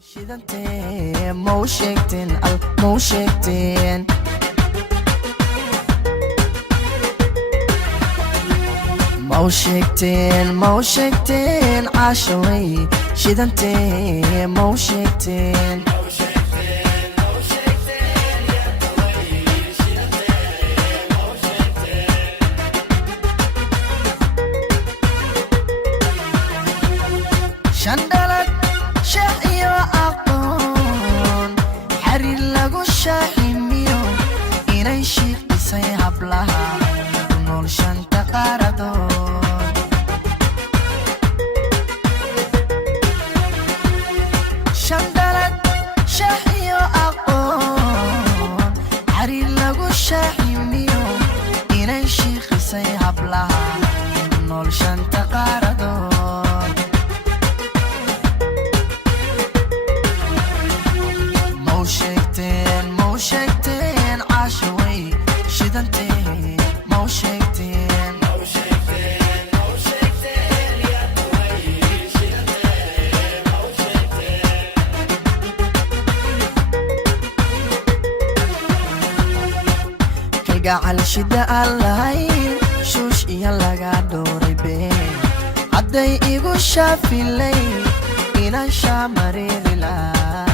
Shidante mo sheegteen al mo sheegteen mo sheegteen caashaway shidante mo sheegteen shandalad sheekh iyo aqoon xariir lagu shaaximiyo inay shiiqisay hablaha ku nool shanta qaaradood shandalad sheekh iyo aqoon xariir lagu shaaximiyo inay shiiqisay hablaha ku nool shanta qaaradood mo sheegteen caashaway shidante mo sheegteen kalgacal shida aan lahayn shuush iyo laga dhooray been hadday igu shaafilay inaan shaamareeri lahaa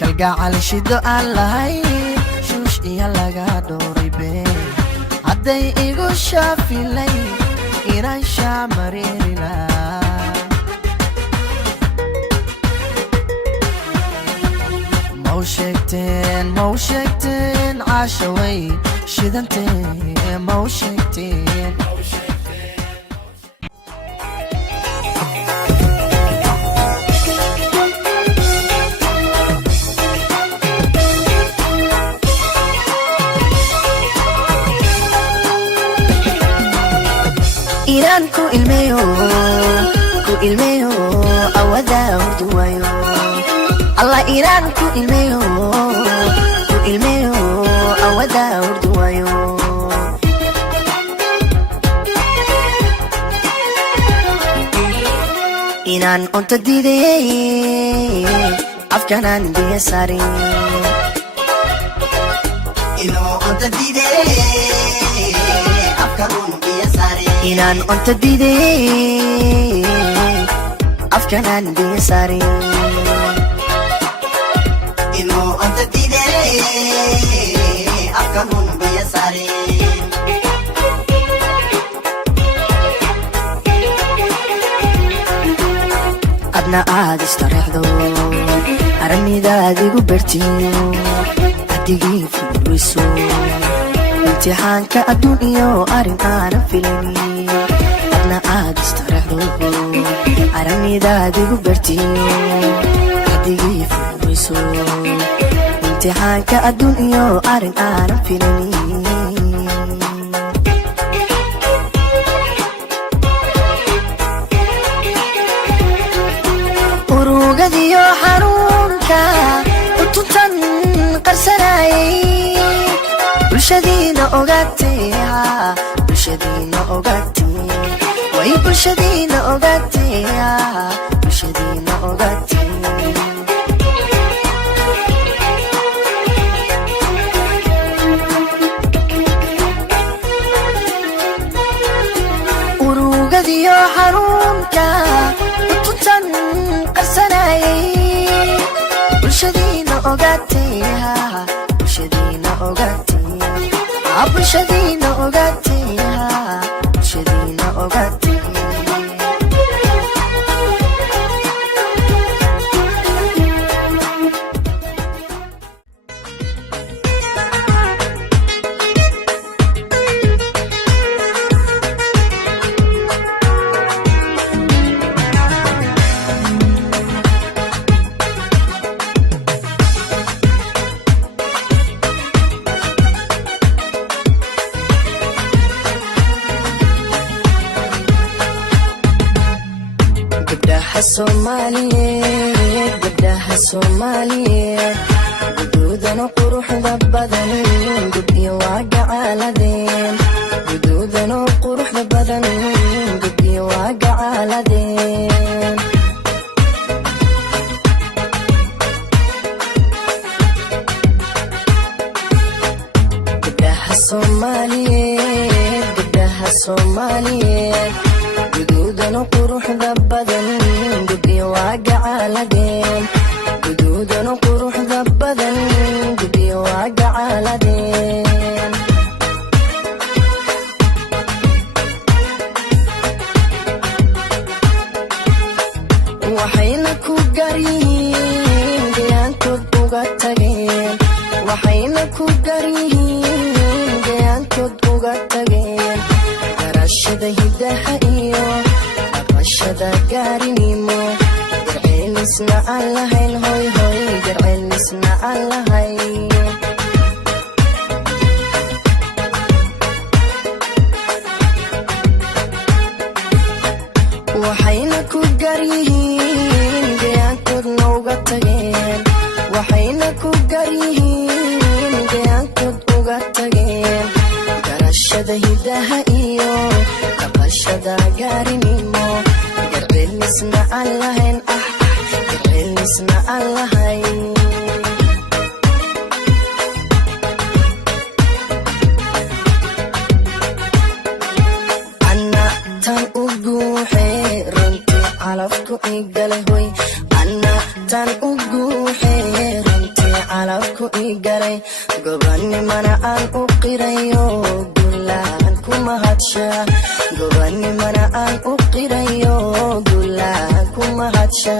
kalgacal shido aan lahayn shuush iyo laga dhooray been hadday igu shaafilay inaan shaamareeri lahaa mo sheegteen caashaway shidante mo sheegteen Iran ku ilmeyo awada urduwayo Allah Iran ku ilmeyo awada urduwayo Inan onta didey afkanan biya sari Ino onta didey afkanun biya sari Inan onta didey afkanan biya sari Ino onta didey afkanun biya sari adna aad istaraxdo aramidaadigu bertiyo adigii furiso imtixaanka adduun iyo arrin aanan filayn adna aad istaraxdo aramidaadigu bertiyo adigii furiso imtixaanka adduun iyo arrin aanan filayn urugadiyo xanuunka utuntan qarsanayay bulshadiina ogaatay way bulshadiina ogaatay urugadiyo xanuunka utuntan qarsanayay bulshadiina ogaatay bulshadiina ogaatay gabdhaha Soomaaliyeed guduudana quruxda badan gudbiyo waa gacaaladeen guduudana quruxda badan gudbiyo gacaaladeen gabdhaha Soomaaliyeed guduudan quruxda badan guddiyo waa gacaaladeen guduudan quruxda badan guddiyo waa gacaaladeen waxayna ku garyihiin gayaankood uga tageen waxayna ku garyihiin gayaankood uga tageen garashada hidaha iyo dhaqashada gaarinimo garceelisna aan lahayn hoy hoy garceelisna aan lahayn waxayna ku garyihiin gayaankoodna uga tageen waxayna ku garyihiin gayaankood uga tageen garashada hidaha iyo dhaqashada gaarinimo garceelisna aan lahayn garceelisna aan lahayn calafku igalay hoy ana tan ugu runtii calafku igalay gobanimana aan u qirayo gulaan ku mahadsha gobanimana aan u qirayo gulaan ku mahadsha